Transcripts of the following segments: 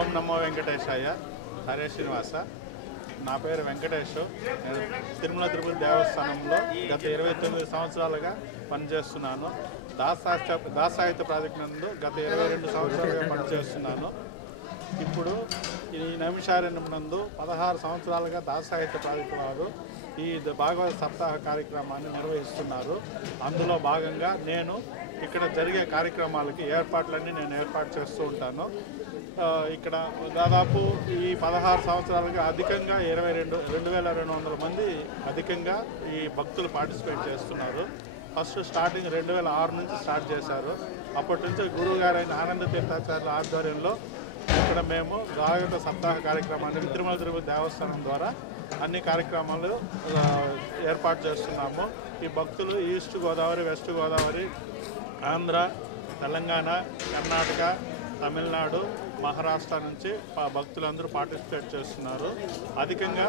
ఓం నమో వెంకటేశాయ. హరే శ్రీనివాస. నా పేరు వెంకటేష్. నేను తిరుమల తిరుపతి దేవస్థానంలో గత 29 సంవత్సరాలుగా పనిచేస్తున్నాను. దాసాహిత్య ప్రాజెక్ట్ నందు గత 22 సంవత్సరాలుగా పనిచేస్తున్నాను. ఇప్పుడు ఈ నైమిషారణ్యం నందు 16 సంవత్సరాలుగా దాసాహిత్య ప్రాజెక్టు వారు ఈ భాగవత సప్తాహ కార్యక్రమాన్ని నిర్వహిస్తున్నారు. అందులో భాగంగా నేను ఇక్కడ జరిగే కార్యక్రమాలకి ఏర్పాట్లన్నీ నేను ఏర్పాటు చేస్తూ ఉంటాను. ఇక్కడ దాదాపు ఈ 16 సంవత్సరాలుగా అధికంగా 2200 మంది అధికంగా ఈ భక్తులు పార్టిసిపేట్ చేస్తున్నారు. ఫస్ట్ స్టార్టింగ్ 2006 నుంచి స్టార్ట్ చేశారు. అప్పటి నుంచి గురువు గారైన ఆనంద తీర్థాచార్యుల ఆధ్వర్యంలో ఇక్కడ మేము భాగవత సప్తాహ కార్యక్రమాన్ని తిరుమల తిరుపతి దేవస్థానం ద్వారా అన్ని కార్యక్రమాలు ఏర్పాటు చేస్తున్నాము. ఈ భక్తులు ఈస్ట్ గోదావరి, వెస్ట్ గోదావరి, ఆంధ్ర, తెలంగాణ, కర్ణాటక, తమిళనాడు, మహారాష్ట్ర నుంచి భక్తులందరూ పార్టిసిపేట్ చేస్తున్నారు. అధికంగా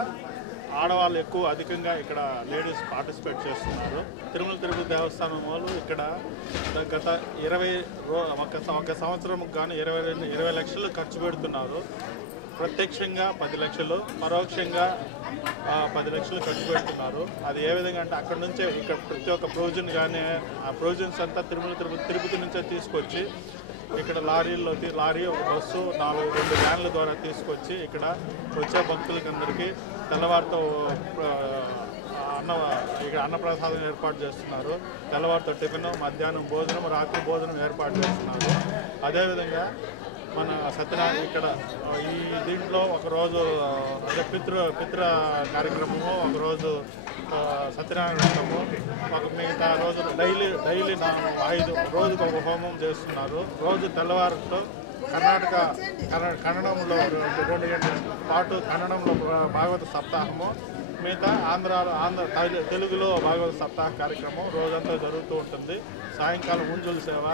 ఆడవాళ్ళు అధికంగా ఇక్కడ లేడీస్ పార్టిసిపేట్ చేస్తున్నారు. తిరుమల తిరుపతి దేవస్థానం వాళ్ళు ఇక్కడ గత ఒక సంవత్సరం కానీ 20 లక్షలు ఖర్చు పెడుతున్నారు. ప్రత్యక్షంగా 10 లక్షలు, పరోక్షంగా 10 లక్షలు ఖర్చు పెడుతున్నారు. అది ఏ విధంగా అంటే అక్కడ నుంచే ఇక్కడ ప్రతి ఒక్క ప్రొవిజన్ కానీ ఆ ప్రొవిజన్స్ అంతా తిరుపతి నుంచే తీసుకొచ్చి ఇక్కడ లారీ, ఒక బస్సు, 2 వ్యాన్ల ద్వారా తీసుకొచ్చి ఇక్కడ వచ్చే భక్తులకి అందరికీ తెల్లవారితో ఇక్కడ అన్నప్రసాదం ఏర్పాటు చేస్తున్నారు. తెల్లవారితో టిఫిన్, మధ్యాహ్నం భోజనం, రాత్రి భోజనం ఏర్పాటు చేస్తున్నారు. అదేవిధంగా మన సత్యనారాయణ ఇక్కడ ఈ దీంట్లో ఒకరోజు అదే పితృ కార్యక్రమము, ఒకరోజు సత్యనారాయణ వ్రతము, మిగతా రోజు డైలీ 5 రోజుకు ఒక హోమం చేస్తున్నారు. రోజు తెల్లవారుతో కన్నడంలో 2 గంటల పాటు కన్నడంలో భాగవత సప్తాహము, మిగతా తెలుగులో భాగవత సప్తాహ కార్యక్రమం రోజంతా జరుగుతూ ఉంటుంది. సాయంకాలం ఉంజుల సేవ,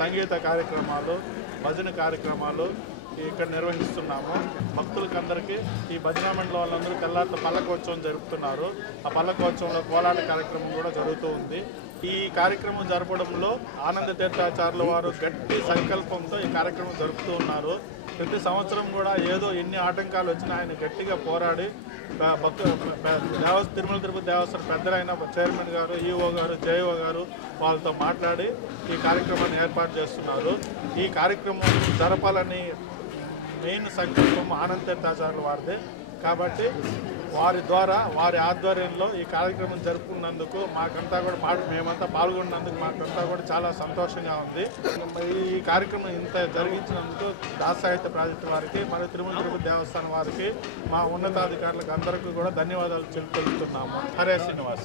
సంగీత కార్యక్రమాలు, భజన కార్యక్రమాలు ఇక్కడ నిర్వహిస్తున్నాము. భక్తులకందరికీ ఈ భజనా మండలి వాళ్ళందరూ తెల్లారితో పల్లకోత్సవం జరుపుతున్నారు. ఆ పల్లకోత్సవంలో కోలాట కార్యక్రమం కూడా జరుగుతూ ఉంది. ఈ కార్యక్రమం జరపడంలో ఆనంద తీర్థాచార్యుల వారు గట్టి సంకల్పంతో ఈ కార్యక్రమం జరుపుతూ ఉన్నారు. ప్రతి సంవత్సరం కూడా ఏదో ఎన్ని ఆటంకాలు వచ్చినా ఆయన గట్టిగా పోరాడి తిరుమల తిరుపతి దేవస్థానం పెద్దలైన చైర్మన్ గారు, ఈఓ గారు, జేఓ గారు వాళ్ళతో మాట్లాడి ఈ కార్యక్రమాన్ని ఏర్పాటు చేస్తున్నారు. ఈ కార్యక్రమం జరపాలని మెయిన్ సంకల్పం ఆనంద తీర్థాచార్యుల వారిదే. కాబట్టి వారి ఆధ్వర్యంలో ఈ కార్యక్రమం జరుపుకున్నందుకు మేమంతా పాల్గొన్నందుకు మాకంతా కూడా చాలా సంతోషంగా ఉంది. ఈ కార్యక్రమం ఇంత జరిగించినందుకు దాసాహిత్య ప్రాజెక్టు వారికి, మన తిరుమల తిరుపతి దేవస్థానం వారికి, మా ఉన్నతాధికారులకు అందరికీ కూడా ధన్యవాదాలు తెలుపుతున్నాము. Hare Srinivas.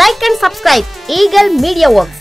Like and subscribe Eagle Media Works.